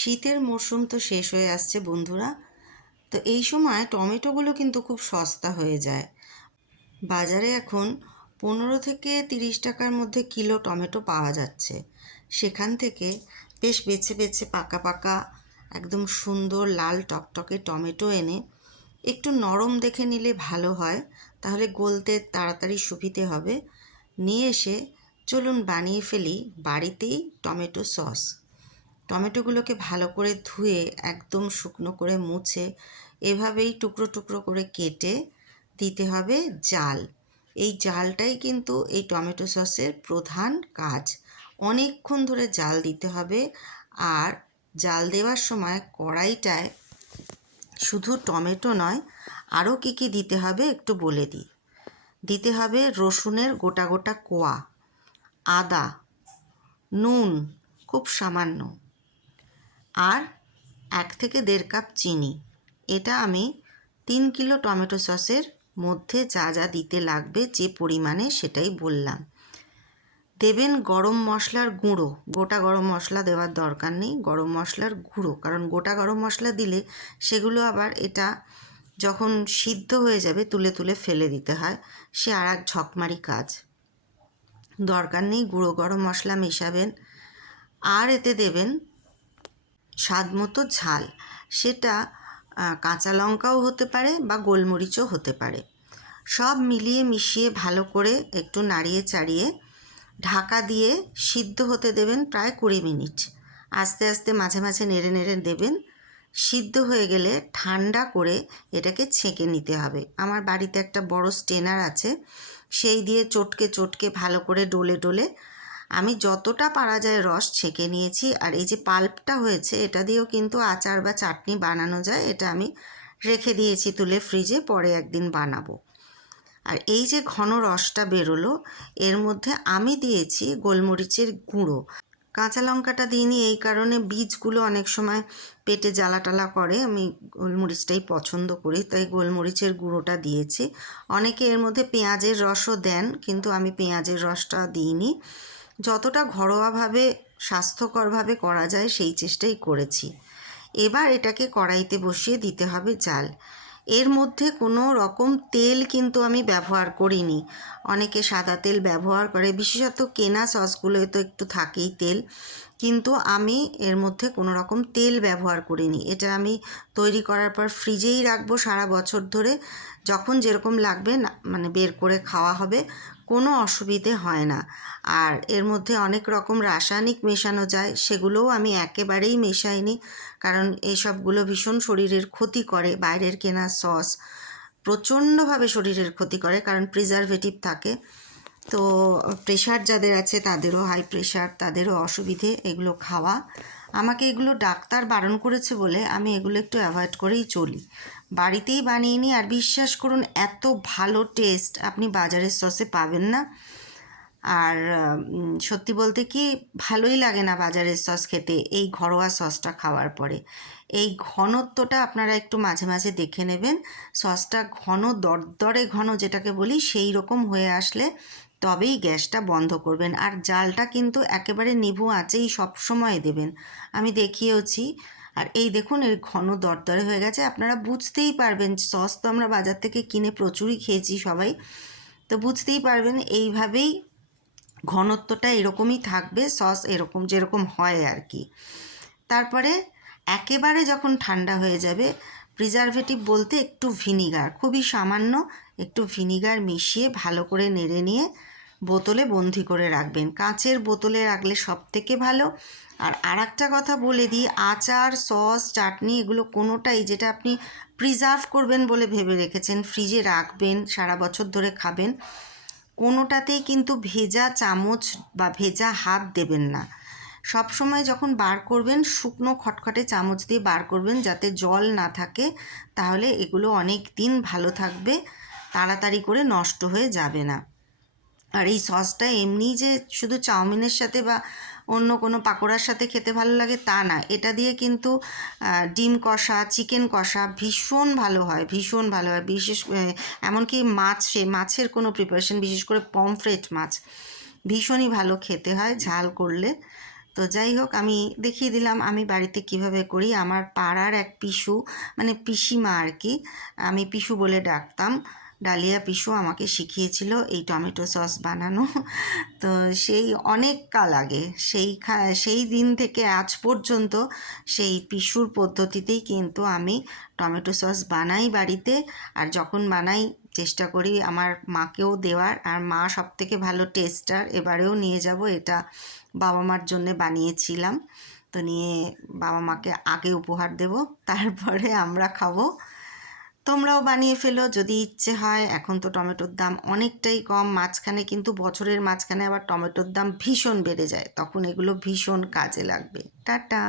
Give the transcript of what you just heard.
শীতের মরশুম তো শেষ হয়ে আসছে বন্ধুরা। তো এই সময় টমেটোগুলো কিন্তু খুব সস্তা হয়ে যায়। বাজারে এখন পনেরো থেকে তিরিশ টাকার মধ্যে কিলো টমেটো পাওয়া যাচ্ছে। সেখান থেকে বেশ বেছে বেছে পাকা পাকা, একদম সুন্দর লাল টকটকে টমেটো এনে একটু নরম দেখে নিলে ভালো হয়। তাহলে গলতে তাড়াতাড়ি সুবিধে হবে। নিয়ে এসে চলুন বানিয়ে ফেলি বাড়িতেই টমেটো সস। টমেটোগুলোকে ভালো করে ধুয়ে একদম শুকনো করে মুছে এভাবেই টুকরো টুকরো করে কেটে দিতে হবে জাল। এই জালটাই কিন্তু এই টমেটো সসের প্রধান কাজ। অনেকক্ষণ ধরে জাল দিতে হবে আর জাল দেওয়ার সময় কড়াইটায় শুধু টমেটো নয়, আরও কী কী দিতে হবে একটু বলে দিই। দিতে হবে রসুনের গোটা গোটা কোয়া, আদা, নুন, খুব সামান্য। আর এক থেকে দেড় কাপ চিনি। এটা আমি তিন কিলো টমেটো সসের মধ্যে যা যা দিতে লাগবে যে পরিমাণে সেটাই বললাম। দেবেন গরম মশলার গুঁড়ো। গোটা গরম মশলা দেওয়ার দরকার নেই, গরম মশলার গুঁড়ো। কারণ গোটা গরম মশলা দিলে সেগুলো আবার এটা যখন সিদ্ধ হয়ে যাবে তুলে তুলে ফেলে দিতে হয়, সে আর এক ঝকমারি কাজ। দরকার নেই, গুঁড়ো গরম মশলা মেশাবেন। আর এতে দেবেন স্বাদ মতো ঝাল। সেটা কাঁচা লঙ্কাও হতে পারে বা গোলমরিচও হতে পারে। সব মিলিয়ে মিশিয়ে ভালো করে একটু নাড়িয়ে চাড়িয়ে ঢাকা দিয়ে সিদ্ধ হতে দেবেন প্রায় কুড়ি মিনিট। আস্তে আস্তে মাঝে মাঝে নেড়ে নেড়ে দেবেন। সিদ্ধ হয়ে গেলে ঠান্ডা করে এটাকে ছেঁকে নিতে হবে। আমার বাড়িতে একটা বড় স্টেনার আছে। সেই দিয়ে চটকে চটকে ভালো করে ডলে ডলে আমি যতটা পারা যায় রস ছেঁকে নিয়েছি, আর এই যে পাল্পটা হয়েছে, এটা দিয়েও কিন্তু আচার বা চাটনি বানানো যায়, এটা আমি রেখে দিয়েছি তুলে ফ্রিজে, পরে একদিন বানাবো। আর এই যে ঘন রসটা বেরোলো, এর মধ্যে আমি দিয়েছি গোলমরিচের গুঁড়ো। কাঁচা লঙ্কাটা দিইনি, এই কারণে বীজগুলো অনেক সময় পেটে জ্বালা টালা করে, আমি গোলমরিচটাই পছন্দ করি, তাই গোলমরিচের গুঁড়োটা দিয়েছি। অনেকে এর মধ্যে পেঁয়াজের রসও দেন, কিন্তু আমি পেঁয়াজের রসটা দিইনি। যতটা ঘরোয়াভাবে, স্বাস্থ্যকরভাবে করা যায় সেই চেষ্টাই করেছি। এবার এটাকে কড়াইতে বসিয়ে দিতে হবে জাল। এর মধ্যে কোনো রকম তেল কিন্তু আমি ব্যবহার করিনি। অনেকে সাদা তেল ব্যবহার করে, বিশেষত কেনা সসগুলোয় তো একটু থাকেই তেল। কিন্তু আমি এর মধ্যে কোনো রকম তেল ব্যবহার করিনি। এটা আমি তৈরি করার পর ফ্রিজেই রাখব সারা বছর ধরে। যখন যেরকম লাগবে না মানে বের করে খাওয়া হবে, কোনো অসুবিধে হয় না। আর এর মধ্যে অনেক রকম রাসায়নিক মেশানো যায়, সেগুলোও আমি একেবারেই মেশাইনি। কারণ এইসবগুলো ভীষণ শরীরের ক্ষতি করে, বাইরের কেনা সস প্রচণ্ডভাবে শরীরের ক্ষতি করে, কারণ প্রিজারভেটিভ থাকে। তো প্রেশার যাদের আছে তাদেরও হাই প্রেশার তাদেরও অসুবিধে এগুলো খাওয়া। আমাকে এগুলো ডাক্তার বারণ করেছে বলে আমি এগুলো একটু অ্যাভয়েড করেই চলি। বাড়িতেই বানিয়ে নিই আর বিশ্বাস করুন এত ভালো টেস্ট আপনি বাজারের সসে পাবেন না। আর সত্যি বলতে কি ভালোই লাগে না বাজারের সস খেতে এই ঘরোয়া সসটা খাওয়ার পরে। এই ঘনত্বটা আপনারা একটু মাঝে মাঝে দেখে নেবেন। সসটা ঘন, দরদরে ঘন যেটাকে বলি সেই রকম হয়ে আসলে তবেই গ্যাসটা বন্ধ করবেন। আর জালটা কিন্তু একেবারে নিভু আঁচেই সবসময় দেবেন। আমি দেখিয়েওছি। আর এই দেখুন, এর ঘন দরদরে হয়ে গেছে। আপনারা বুঝতেই পারবেন, সস তো আমরা বাজার থেকে কিনে প্রচুরই খেয়েছি সবাই। তো বুঝতেই পারবেন, এইভাবেই ঘনত্বটা এরকমই থাকবে, সস এরকম, যেরকম হয় আর কি। তারপরে একেবারে যখন ঠান্ডা হয়ে যাবে প্রিজারভেটিভ বলতে একটু ভিনিগার খুবই সামান্য একটু ভিনিগার মিশিয়ে ভালো করে নেড়ে নিয়ে বোতলে বন্দি করে রাখবেন। কাঁচের বোতলে রাখলে সব থেকে ভালো। আর আর একটা কথা বলে দিই, আচার, সস, চাটনি এগুলো কোনোটাই যেটা আপনি প্রিজার্ভ করবেন বলে ভেবে রেখেছেন ফ্রিজে রাখবেন, সারা বছর ধরে খাবেন, কোনোটাতেই কিন্তু ভেজা চামচ বা ভেজা হাত দেবেন না। সব সময় যখন বার করবেন, শুকনো খটখটে চামচ দিয়ে বার করবেন যাতে জল না থাকে, তাহলে এগুলো অনেক দিন ভালো থাকবে। তাড়াতাড়ি করে নষ্ট হয়ে যাবে না। আর এই সসটা এমনি যে শুধু চাউমিনের সাথে বা অন্য কোনো পাকোড়ার সাথে খেতে ভালো লাগে তা না। এটা দিয়ে কিন্তু ডিম কষা, চিকেন কষা ভীষণ ভালো হয়, ভীষণ ভালো হয়। বিশেষ এমনকি মাছে মাছের কোনো প্রিপারেশন বিশেষ করে পমফ্রেট মাছ, ভীষণই ভালো খেতে হয় ঝাল করলে। তো যাই হোক, আমি দেখিয়ে দিলাম আমি বাড়িতে কীভাবে করি। আমার পাড়ার এক পিসু মানে পিসিমা আর কি, আমি পিসু বলে ডাকতাম। ডালিয়া পিসু আমাকে শিখিয়েছিল এই টমেটো সস বানানো। তো সেই অনেক কাল আগে, সেই সেই দিন থেকে আজ পর্যন্ত সেই পিসুর পদ্ধতিতেই কিন্তু আমি টমেটো সস বানাই বাড়িতে। আর যখন বানাই, চেষ্টা করি আমার মাকেও দেওয়ার। আর মা সব থেকে ভালো টেস্টার এবারেও নিয়ে যাব, এটা বাবা মার জন্যে বানিয়েছিলাম। তো নিয়ে বাবা মাকে আগে উপহার দেব, তারপরে আমরা খাব। তোমরাও বানিয়ে ফেলো যদি ইচ্ছে হয়। এখন তো টমেটোর দাম অনেকটাই কম। মাঝখানে কিন্তু বছরের মাঝখানে আবার টমেটোর দাম ভীষণ বেড়ে যায়। তখন এগুলো ভীষণ কাজে লাগবে। টাটা।